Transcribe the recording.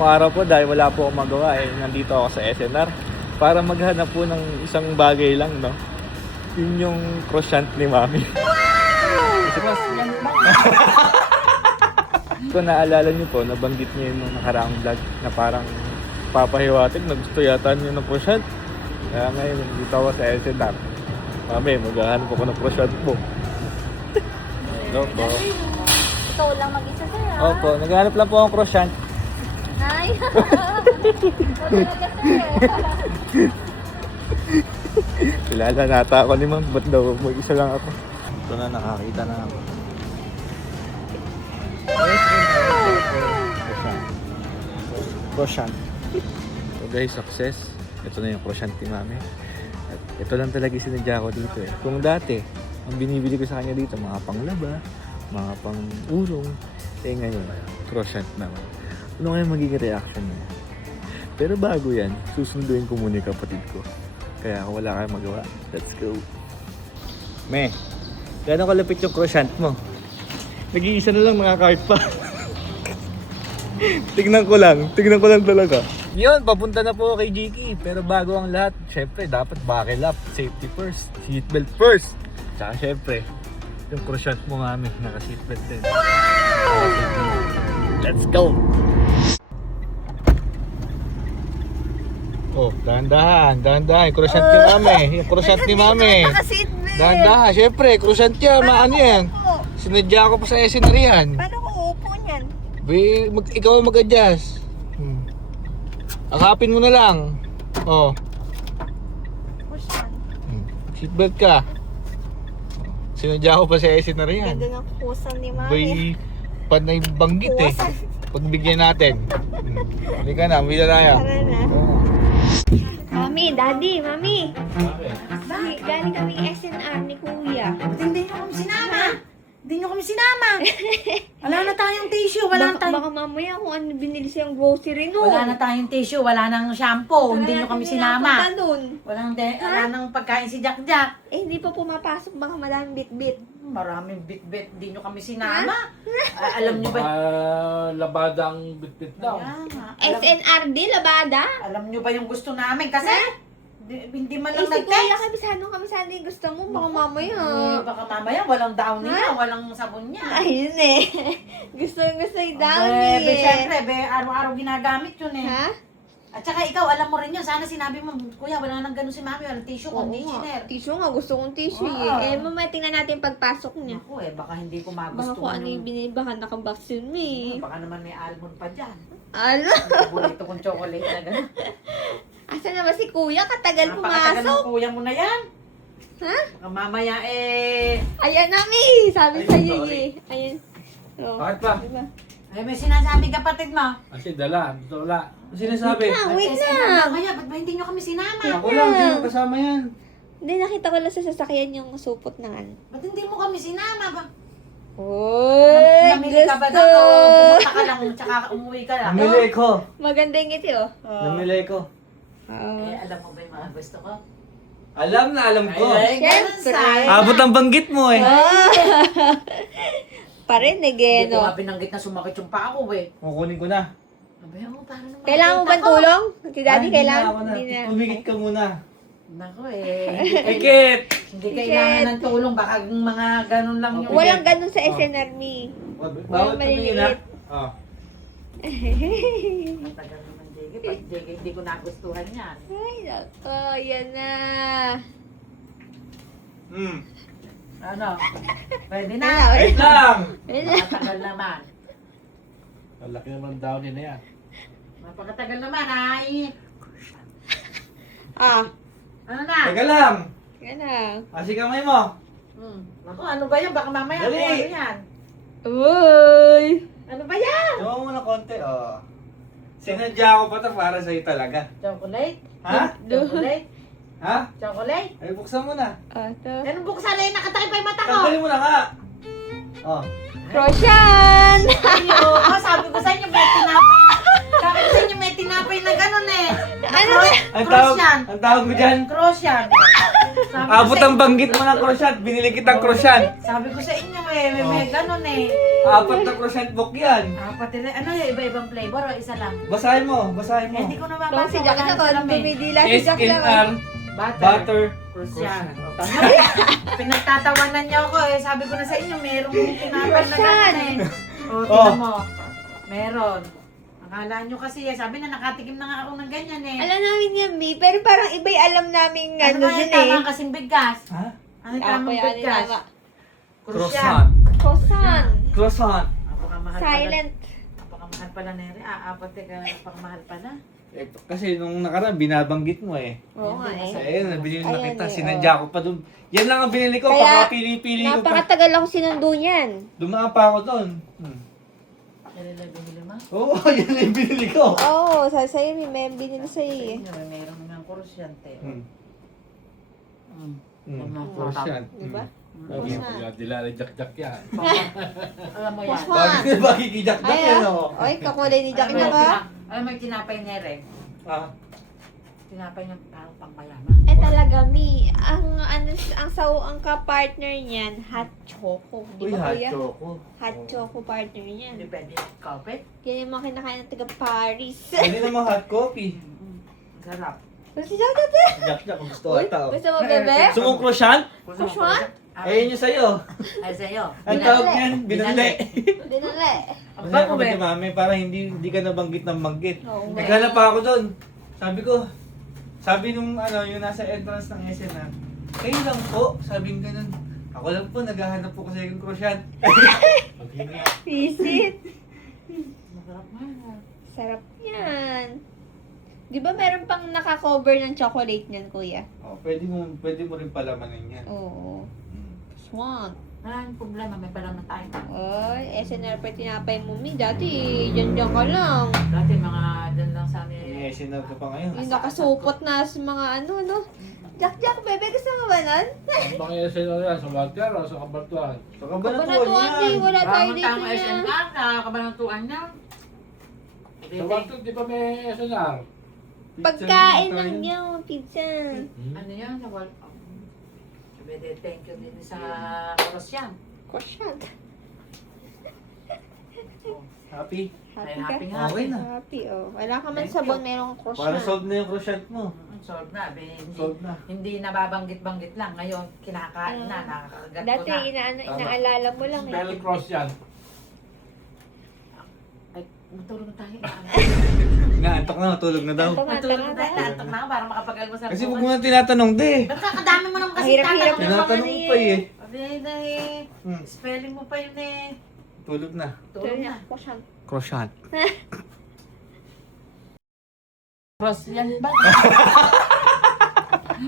ngayong araw po dahil wala po akong magawa nandito ako sa SNR para maghanap po ng isang bagay lang, no? Yun yung croissant ni Mami. Wow! Kung naalala niyo po, nabanggit niyo yung nakaraang vlog na parang papahiwatig na gusto yata niyo ng croissant. Kaya ngayon, nandito ako sa SNR. Mami, maghahanap ako ng croissant po. Hello po. Ikaw lang mag-isa sa'yo. Opo, naghahanap lang po akong croissant. Ay! Kilala nata ako ni Ma'am, ba't daw mag-isa lang ako? Ito na, nakakita na ako. Croissant. So guys, success. Ito na yung croissant ni Mami. At ito lang talaga sinadya ko dito eh. Kung dati, ang binibili ko sa kanya dito, mga panglaba, mga pang-urong. Eh ngayon, croissant naman. Ano kaya magiging reaction niya? Pero bago yan, susunduin ko muna yung kapatid ko. Kaya kung wala kayong magawa, let's go. Me, gano'ng kalapit yung croissant mo? Nag-iisa na lang, nakakahit pa. Tignan ko lang talaga. Yun, papunta na po kay Jiki. Pero bago ang lahat, syempre dapat buckle up, safety first, seatbelt first. Tsaka syempre, yung croissant mo Mami, naka-seatbelt din. Let's go! Oh, dahan-dahan, yung croissant ni Mami. Yung croissant ni Mami. Naka-seatbelt! Dahan-dahan, syempre, croissant yan, maano yan. Sinadya ko pa sa SNR yan. Paano ko uupo niyan? Ikaw ang mag-adjust. Akapin mo na lang. Oh. Kusan. Seatbelt ka. Sinadya ko pa sa SNR yan. Ganda ng kusan ni Mami. Bay, panay banggit eh. Kusan. Pagbigyan natin. Halika na, bila tayo. Tara na. Mami, Daddy, Mami. Galing kaming SNR ni Kuya. Hindi nyo kami sinama. Hindi nyo kami sinama. Wala na tayong tissue. Wala na tayong... Baka mamaya kung ano binili siyang grocery no. Wala na tayong tissue. Wala nang shampoo. Hindi nyo kami sinama. Wala Wala nang pagkain si Jack Jack. Eh, hindi pa pumapasok. Baka madaming bit-bit. Maraming bit-bit. Hindi nyo kami sinama. Alam nyo ba? Labada ang bit-bit daw. Kaya nga. SNRD, Labada? Alam nyo ba yung gusto namin? Kasi hindi man Eh, lang si Kuya, nag-text. kami sana yung gusto mo. Baka mamaya. Baka mamaya walang downy niya. Walang sabon niya. Ayun eh. gusto yung Be, dami syempre, araw-araw ginagamit yun eh. Ha? At saka ikaw, alam mo rin yun. Sana sinabi mo, Kuya, wala nang ganun si Mami. Walang tissue, Oo conditioner. nga. Tissue nga. Gusto kong tissue Oo. eh. Eh, mamaya tingnan natin yung pagpasok niya. Ako baka hindi ko Baka magustuhan. kung ano yung binili. Baka nakabaksin mo eh. Baka naman may almond pa dyan. Ano? Paborito kong chocolate na gano'n. Asa na ba si Kuya? Katagal Napakatagal pumasok. ng kuya mo na yan. Ha? Baka mamaya eh. Ayan na, Mi! Sabi sa'yo Sorry. eh. Ayun. Oh. Bakit pa? Diba? Ay, may sinasabi kapatid mo. Kasi dala, dito wala. Ano sinasabi? Wait SM lang. Kaya, ba't ba hindi nyo kami sinama? Ako lang, hindi mo kasama yan. Hindi, nakita ko lang sa sasakyan yung supot ng ano. Ba't hindi mo kami sinama ba? Uy, Namili ka ba gusto! doon? O pumunta ka lang, tsaka umuwi ka lang. Namili ko. Maganda yung ngiti oh. Namili ko. Eh, alam mo ba yung mga gusto ko? Alam na, alam ko. Ay, ganun Siyempre. sa. Abot ang banggit mo eh. Parinig Hindi eh, ko no? nga binanggit na sumakit yung paa ko eh. Kukunin ko na. Abay ako, parang naman. Kailangan mo ba nakita ko. tulong? Si Daddy, Ay, kailangan? Hindi na. Hindi na. Tumigit ka muna. Nako eh. Ekit! Hindi kailangan ng tulong. Baka mga ganun lang yung... Walang ganun sa SNR, Mi. Bawat tumingin ha. maliliit. Oh. Matagal naman, Jiggy. Pag Jiggy, hindi ko nagustuhan yan. Ay, nako, yan na. Ano? Pwede Yan na. na, Wait lang! yan na. Matagal naman. Malaki naman daw nila yan. Mapakatagal naman ay. Ah, Ano na? Teka lang! yan na. Kasi kamay mo. Naku, ano ba yan? Baka mamaya Dali. kung ano yan. Uy! Ano ba yan? Tuwa mo na konti, oh. Sinadya ko pa to para sa'yo talaga. Chocolate? Ha? Chocolate? Ha? Chocolate? Ay, buksan mo na. Ah, to. Ganun buksan na yun. Nakatakip pa yung mata ko. Tanggalin mo na nga. Oh. Croissant! Ayun, oh, sabi ko sa inyo may tinapay. Sabi ko sa inyo may tinapay na ganun eh. Ano ba? Ang tawag mo dyan? Cross yan. Abot ang banggit mo ng croissant. Binili kitang croissant. Sabi ko sa inyo eh, may ganun eh. Apat na croissant book yan. Pati rin, ano yung iba-ibang flavor o isa lang? Basahin mo, basahin mo. Hindi ko Kung nababasa. si Jack na ko, dumidila si Jack na ko. SNR, butter, Croissant. croissant. Pinagtatawanan niyo ako eh. Sabi ko na sa inyo, merong tinapay na Croissant. ganun eh. O, Oh. tingnan mo. Meron. Akala nyo kasi eh. Sabi na nakatikim na nga ako ng ganyan eh. Alam namin yan, Mi. Pero parang iba'y alam namin Ano ano ba dun yung tama eh. kasing bigkas? Ha? Ano yung Ako tamang yan, bigkas? tama. Croissant. Croissant. Croissant. Napakamahal Silent. pala. Napakamahal pala Neri. Apat ka napakamahal pala. Eh, kasi nung nakaraan, binabanggit mo eh. Oo nga eh. Ayun, binili na Ayan kita. eh, Sinadya ko pa doon. Yan lang ang binili ko. Kaya, Pili-pili ko pa. Napakatagal ako sinundo niyan. Dumaan pa ako doon. Yan lang binili mo? Oo, yan lang yung binili ko. Oo, sa'yo, may binili sa'yo eh. Meron ng kurusyante. Hmm. Ano, Croissant. Diba? Okay. Croissant. Dilalay-jak-jak yan. Alam mo yan. Croissant. Bakit kijak-jak Ay, yan ah. o? Oy, kakulay ni Jack Alam mo na yung ka. alam mo yung tinapay Neri? Ah, Tinapay ng parang pangmayaman. Eh talaga, Mi. Ang ka-partner niyan, hot choco. Di uy, ba hot kuya? choco. Hot choco partner niyan. Hindi pwede coffee. Yan yung mga kinakain ng taga Paris. Pwede naman hot coffee. Sarap. Gusto Jack na Kijak-jak kung gusto Uy, ata. gusto mo bebe? Gusto mong croissant? Croissant? Ayun yung sa'yo. Ay, sa'yo. Ang Binali. tawag niyan, binali. Dinala. Kasi ako ba mami, para hindi ka nabanggit ng banggit. Oo nga. Naghanap pa ako doon. Sabi nung yung nasa entrance ng SNR, kayo lang po, sabing ganun. Ako lang po, naghahanap po kasi ng croissant. Visit. Masarap nga. Sarap yan. Di ba meron pang naka-cover ng chocolate niyan, kuya? Oh, pwede mo rin palamanin yan. Oo. Swan. Maraming problema, may palaman tayo. Oy, SNR pa tinapay mo, Mi. Dati, dyan ka lang. Dati mga dyan lang sa amin. May SNR ka pa ngayon. Yung nakasupot na sa mga ano. Jack, bebe, gusto mo ba nun? Ang pangyayari yan, sa Walter o sa Kabartuan? So, Kabanatuan kabanatuan eh, yan. wala tayo Parang dito tama niya. SNR, nakakabanatuan na. Sa Walter, di pa may SNR? Pagkain lang yan, pizza. Ano yan? Sa wall. Sabi, thank you din sa Croissant. Croissant. Happy? Happy Ay, ka? happy nga. Okay na. Happy, oh. Wala ka man Thank sabon, you. merong Para croissant. solve na yung croissant mo. Solve na. Hindi, Solve na. hindi nababanggit-banggit lang. Ngayon, kinakain na. Nakakagat ko Dati, na. inaalala mo lang eh. Spell cross yan. Ay, matulog na tayo. Inaantok na, matulog na daw. Matulog na tayo. Antok na ako para makapagalmasal. Kasi huwag mo na tinatanong, de. Ba't kakadami mo naman kasi Mahirap-hirap tatanong naman. Tinatanong mo pa eh. Sabi eh. Hmm. Spelling mo pa yun eh. Tulog na. Tulog na. Croissant. Croissant. Cross yan ba?